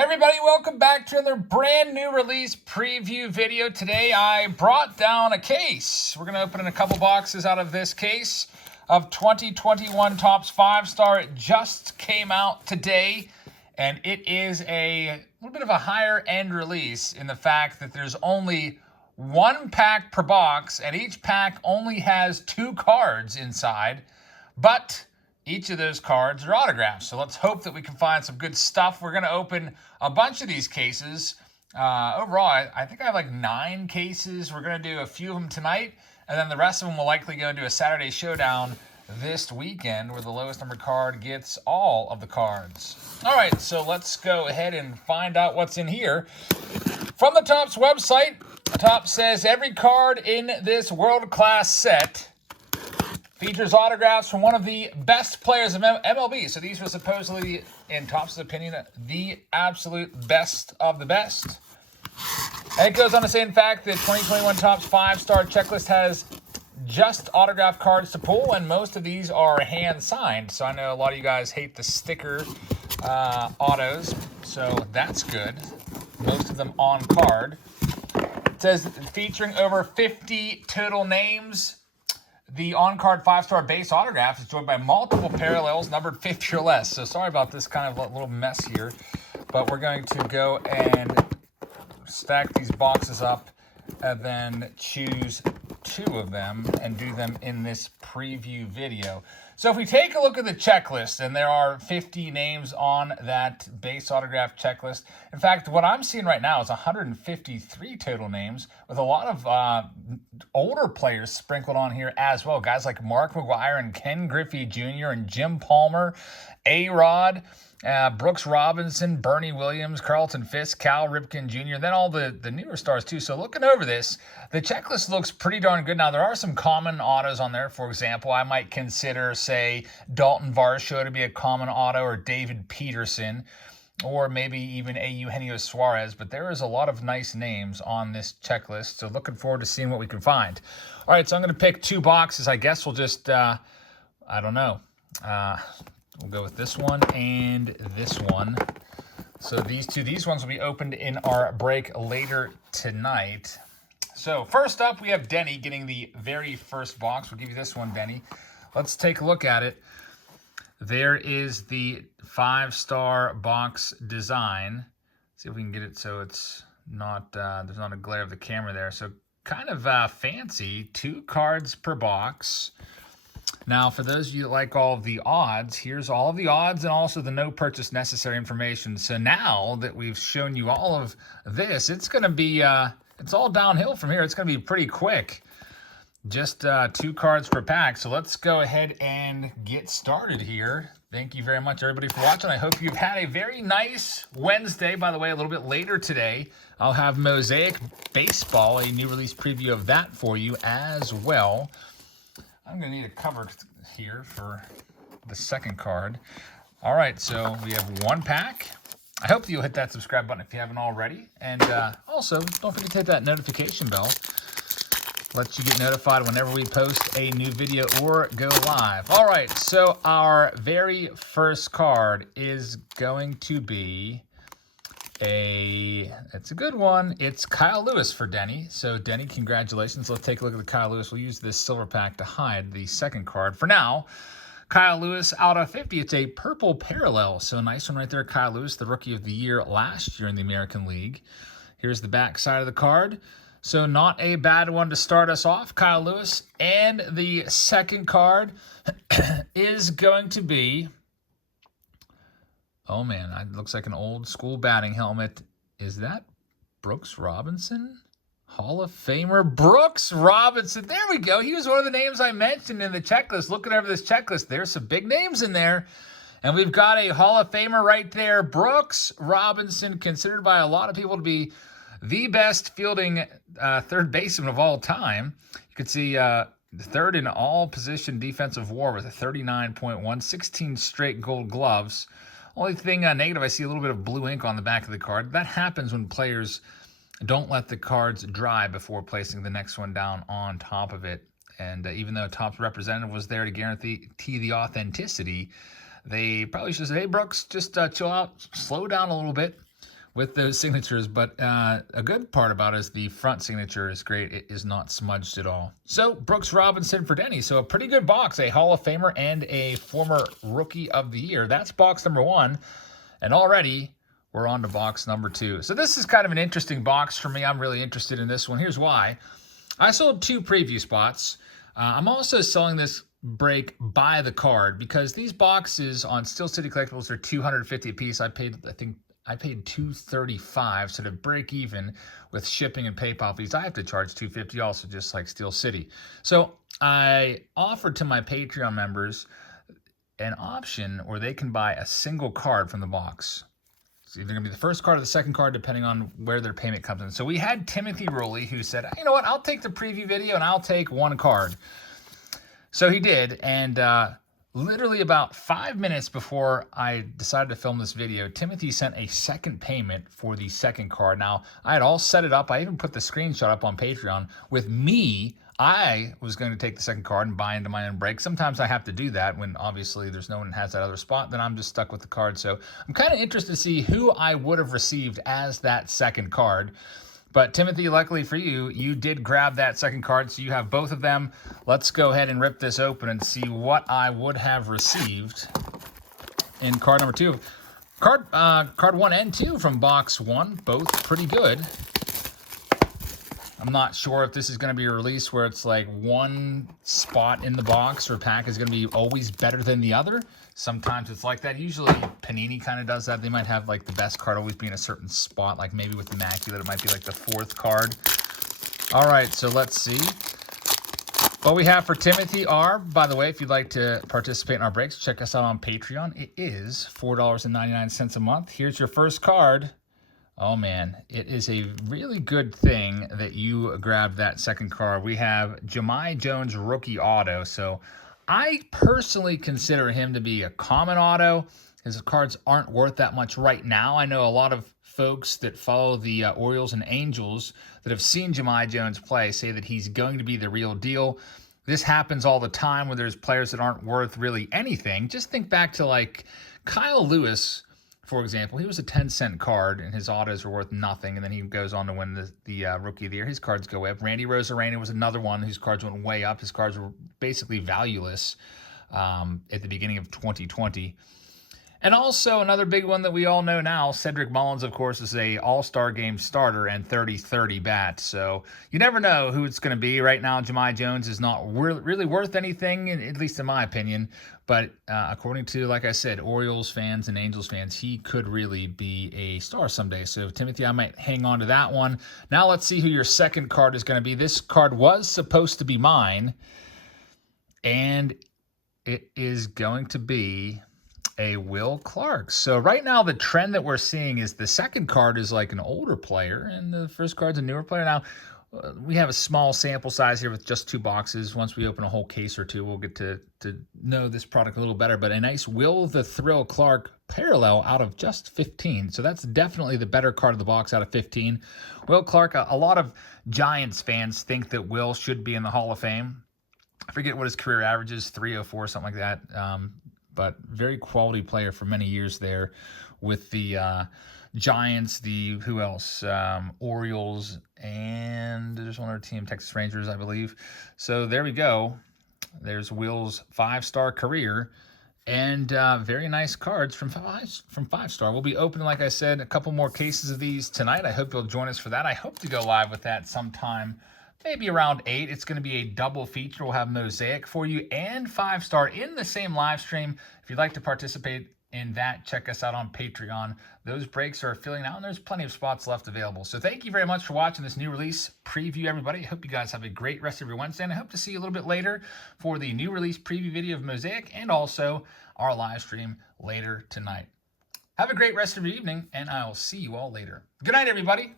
Hey everybody, welcome back to another brand new release preview video. Today I brought down a case. We're going to open a couple boxes out of this case of 2021 Topps 5-Star. It just came out today, and it is a little bit of a higher end release in the fact that there's only one pack per box, and each pack only has 2 cards inside, but each of those cards are autographs. So let's hope that we can find some good stuff. We're going to open a bunch of these cases. Overall, I think I have like 9 cases. We're going to do a few of them tonight, and then the rest of them will likely go into a Saturday showdown this weekend where the lowest numbered card gets all of the cards. All right, so let's go ahead and find out what's in here. From the Topps website, Topps says every card in this world-class set features autographs from one of the best players of MLB. So these were supposedly, in Topps' opinion, the absolute best of the best. And it goes on to say, in fact, the 2021 Topps 5-Star checklist has just autographed cards to pull, and most of these are hand-signed. So I know a lot of you guys hate the sticker autos, so that's good. Most of them on card. It says featuring over 50 total names. The on-card 5-star base autograph is joined by multiple parallels numbered 50 or less. So sorry about this kind of little mess here, but we're going to go and stack these boxes up and then choose 2 of them and do them in this preview video. So if we take a look at the checklist, and there are 50 names on that base autograph checklist. In fact, what I'm seeing right now is 153 total names, with a lot of older players sprinkled on here as well. Guys like Mark McGwire and Ken Griffey Jr. and Jim Palmer, A-Rod, Brooks Robinson, Bernie Williams, Carlton Fisk, Cal Ripken Jr., and then all the newer stars too. So looking over this, the checklist looks pretty darn good. Now, there are some common autos on there. For example, I might consider, say, Dalton Varsho to be a common auto, or David Peterson, or maybe even a Eugenio Suarez. But there is a lot of nice names on this checklist, so looking forward to seeing what we can find. All right, so I'm going to pick 2 boxes. I guess we'll just, I don't know. We'll go with this one and this one. So these ones will be opened in our break later tonight. So first up, we have Denny getting the very first box. We'll give you this one, Denny. Let's take a look at it. There is the 5-star box design. See if we can get it so it's not, there's not a glare of the camera there. So kind of fancy, 2 cards per box. Now, for those of you that like all of the odds, here's all of the odds and also the no purchase necessary information. So now that we've shown you all of this, it's going to be, it's all downhill from here. It's going to be pretty quick. Just 2 cards per pack. So let's go ahead and get started here. Thank you very much, everybody, for watching. I hope you've had a very nice Wednesday. By the way, a little bit later today, I'll have Mosaic Baseball, a new release preview of that for you as well. I'm going to need a cover here for the second card. All right, so we have 1 pack. I hope that you'll hit that subscribe button if you haven't already. And also, don't forget to hit that notification bell. Let you get notified whenever we post a new video or go live. All right, so our very first card is going to be it's a good one. It's Kyle Lewis for Denny. So Denny, congratulations. Let's take a look at the Kyle Lewis. We'll use this silver pack to hide the second card. For now, Kyle Lewis out of 50. It's a purple parallel. So nice one right there. Kyle Lewis, the rookie of the year last year in the American League. Here's the back side of the card. So not a bad one to start us off, Kyle Lewis. And the second card is going to be, oh man, it looks like an old school batting helmet. Is that Brooks Robinson? Hall of Famer Brooks Robinson. There we go. He was one of the names I mentioned in the checklist. Looking over this checklist, there's some big names in there. And we've got a Hall of Famer right there. Brooks Robinson, considered by a lot of people to be the best fielding third baseman of all time. You can see third in all position defensive WAR with a 39.1, 16 straight gold gloves. Only thing negative, I see a little bit of blue ink on the back of the card. That happens when players don't let the cards dry before placing the next one down on top of it. And even though Topps representative was there to guarantee the authenticity, they probably should say, hey, Brooks, just chill out, slow down a little bit. with those signatures, but a good part about it is the front signature is great. It is not smudged at all. So Brooks Robinson for Denny. So a pretty good box, a Hall of Famer and a former Rookie of the Year. That's box number 1. And already we're on to box number 2. So this is kind of an interesting box for me. I'm really interested in this one. Here's why. I sold 2 preview spots. I'm also selling this break by the card because these boxes on Steel City Collectibles are $250 a piece. I paid $235, so to break even with shipping and PayPal fees, I have to charge $250 also, just like Steel City. So I offered to my Patreon members an option where they can buy a single card from the box. It's either going to be the first card or the second card, depending on where their payment comes in. So we had Timothy Rowley, who said, you know what, I'll take the preview video and I'll take 1 card. So he did, and literally about 5 minutes before I decided to film this video, Timothy sent a second payment for the second card. Now, I had all set it up. I even put the screenshot up on Patreon with me. I was going to take the second card and buy into my own break. Sometimes I have to do that when obviously there's no one who has that other spot. Then I'm just stuck with the card. So I'm kind of interested to see who I would have received as that second card. But Timothy, luckily for you, you did grab that second card, so you have both of them. Let's go ahead and rip this open and see what I would have received in card number 2. Card 1 and 2 from box 1, both pretty good. I'm not sure if this is going to be a release where it's like one spot in the box or pack is going to be always better than the other. Sometimes it's like that. Usually Panini kind of does that. They might have like the best card always be in a certain spot, like maybe with Immaculate, it might be like the 4th card. All right, so let's see. What we have for Timothy are, by the way, if you'd like to participate in our breaks, check us out on Patreon. It is $4.99 a month. Here's your first card. Oh man, it is a really good thing that you grabbed that second card. We have Jahmai Jones rookie auto. So I personally consider him to be a common auto. His cards aren't worth that much right now. I know a lot of folks that follow the Orioles and Angels that have seen Jahmai Jones play say that he's going to be the real deal. This happens all the time when there's players that aren't worth really anything. Just think back to like Kyle Lewis, for example. He was a 10-cent card, and his autos were worth nothing, and then he goes on to win the Rookie of the Year. His cards go up. Randy Arozarena was another one whose cards went way up. His cards were basically valueless at the beginning of 2020. And also another big one that we all know now, Cedric Mullins, of course, is a all-star game starter and 30-30 bat. So you never know who it's going to be. Right now, Jahmai Jones is not really worth anything, at least in my opinion. But according to, like I said, Orioles fans and Angels fans, he could really be a star someday. So, Timothy, I might hang on to that one. Now let's see who your second card is going to be. This card was supposed to be mine, and it is going to be a Will Clark. So right now the trend that we're seeing is the second card is like an older player and the first card's a newer player. Now we have a small sample size here with just 2 boxes. Once we open a whole case or 2, we'll get to know this product a little better. But a nice Will the Thrill Clark parallel out of just 15. So that's definitely the better card of the box out of 15. Will Clark, a lot of Giants fans think that Will should be in the Hall of Fame. I forget what his career average is, 304, something like that. But very quality player for many years there with the Giants, who else? Orioles, and there's one other team, Texas Rangers, I believe. So there we go. There's Will's 5-star career, and very nice cards from 5-star. We'll be opening, like I said, a couple more cases of these tonight. I hope you'll join us for that. I hope to go live with that sometime, maybe around 8. It's going to be a double feature. We'll have Mosaic for you and 5-star in the same live stream. If you'd like to participate in that, check us out on Patreon. Those breaks are filling out, and there's plenty of spots left available. So thank you very much for watching this new release preview, everybody. I hope you guys have a great rest of your Wednesday, and I hope to see you a little bit later for the new release preview video of Mosaic and also our live stream later tonight. Have a great rest of your evening, and I will see you all later. Good night, everybody.